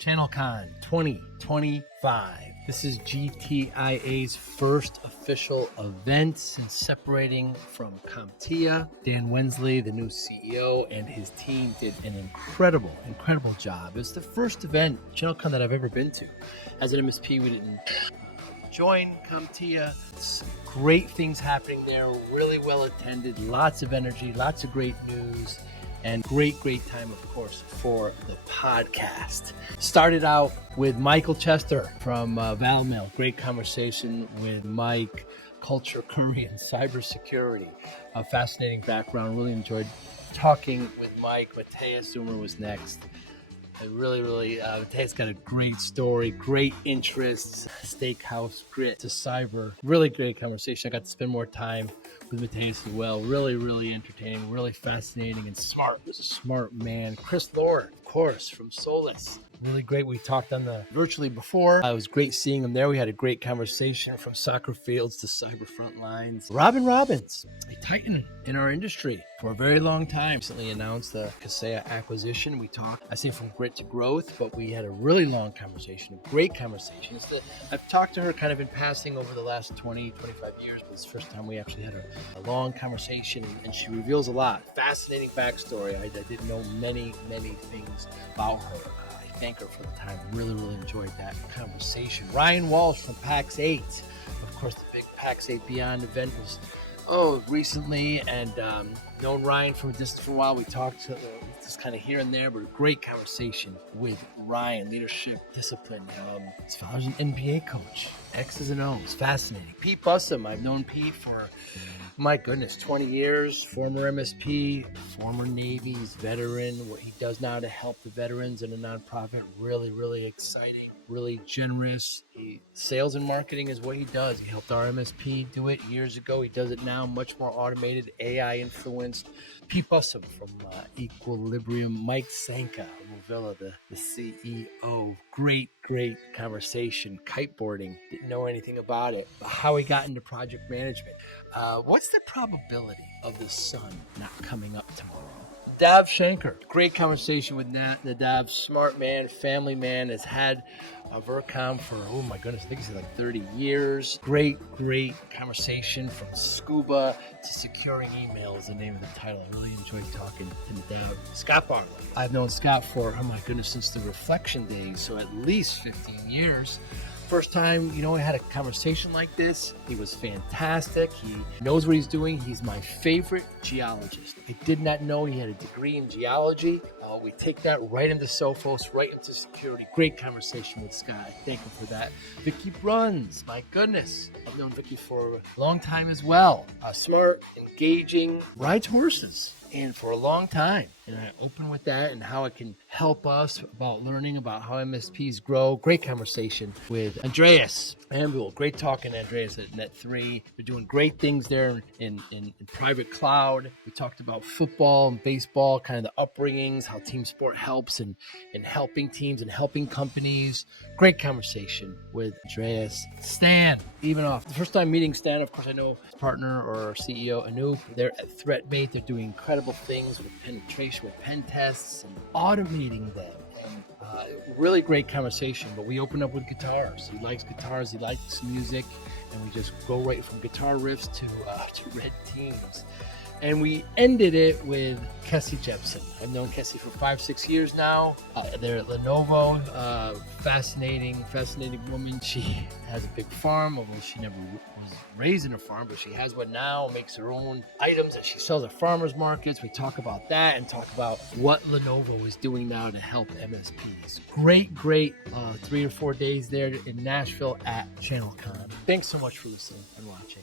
ChannelCon 2025. This is GTIA's first official event since separating from CompTIA. Dan Wensley, the new CEO, and his team did an incredible job. It's the first event, ChannelCon, that I've ever been to. As an MSP, we didn't join CompTIA. Some great things happening there, really well attended, lots of energy, lots of great news, and great time, of course, for the podcast. Started out with Michael Chester from Valimail. Great conversation with Mike, culture, curry, and cybersecurity. A fascinating background. Really enjoyed talking with Mike. Mathias Zeumer was next. I really, Mathias got a great story, great interests, Steakhouse, grit to cyber. Really great conversation. I got to spend more time with Mathias as well. Really entertaining, really fascinating and smart. He was a smart man. Loehr, of course, from Solis. Really great. We talked on the virtually before. It was great seeing him there. We had a great conversation from soccer fields to cyber Frontlines. Robbins, a titan in our industry for a very long time. Recently announced the Kaseya acquisition. We talked, I say, from grit to growth, but we had a really long conversation, a great conversation. I've talked to her kind of in passing over the last 20, 25 years, but it's the first time we actually had a long conversation, and she reveals a lot. Fascinating backstory. I didn't know many things about her. Thank her for the time. Really enjoyed that conversation. Ryan Walsh from PAX 8. Of course, the big PAX 8 Beyond event was recently, and known Ryan from a distance for a while. We talked just kind of here and there, but a great conversation with Ryan. Leadership, discipline. His father's an NBA coach. X's and O's. Fascinating. Pete Busam. I've known Pete for, my goodness, 20 years. Former MSP, former Navy's veteran. What he does now to help the veterans in a nonprofit. Really exciting. Really generous. Sales and marketing is what he does. He helped our MSP do it years ago. He does it now, much more automated, AI influenced. Pete Busam from Equilibrium. Mike Sanka, Movilla, the CEO. Great conversation. Kiteboarding. Didn't know anything about it. How he got into project management. What's the probability of the sun not coming up tomorrow? Nadav Shanker. Great conversation with Nadav. Smart man, family man, has had Vercom for, oh my goodness, I think he's like 30 years. Great conversation from scuba to securing email is the name of the title. I really enjoyed talking to Nadav. Scott Barlow. I've known Scott for, oh my goodness, since the Reflection days, so at least 15 years. First time, we had a conversation like this. He was fantastic. He knows what he's doing. He's my favorite geologist. I did not know he had a degree in geology. We take that right into Sophos, right into security. Great conversation with Scott. Thank him for that. Vicky Bruns, my goodness. I've known Vicky for a long time as well. Smart, engaging, rides horses. And for a long time. And I open with that and how it can help us about learning about how MSPs grow. Great conversation with Andreas Ambul. Great talking to Andreas at Net3. They're doing great things there in private cloud. We talked about football and baseball, kind of the upbringings, how team sport helps in helping teams and helping companies. Great conversation with Andreas. Stan, even off. The first time meeting Stan, of course, I know his partner or CEO, Anoop. They're at ThreatMate. They're doing incredible things with penetration, with pen tests, and automating them. And really great conversation. But we opened up with guitars. He likes guitars. He likes music. And we just go right from guitar riffs to red teams. And we ended it with Kessie Jepson. I've known Kessie for 5-6 years now. They're at Lenovo. Fascinating woman. She has a big farm, although she never was raised in a farm, but she has one now, makes her own items that she sells at farmers markets. We talk about that and talk about what Lenovo is doing now to help MSPs. Great 3 or 4 days there in Nashville at ChannelCon. Thanks so much for listening and watching.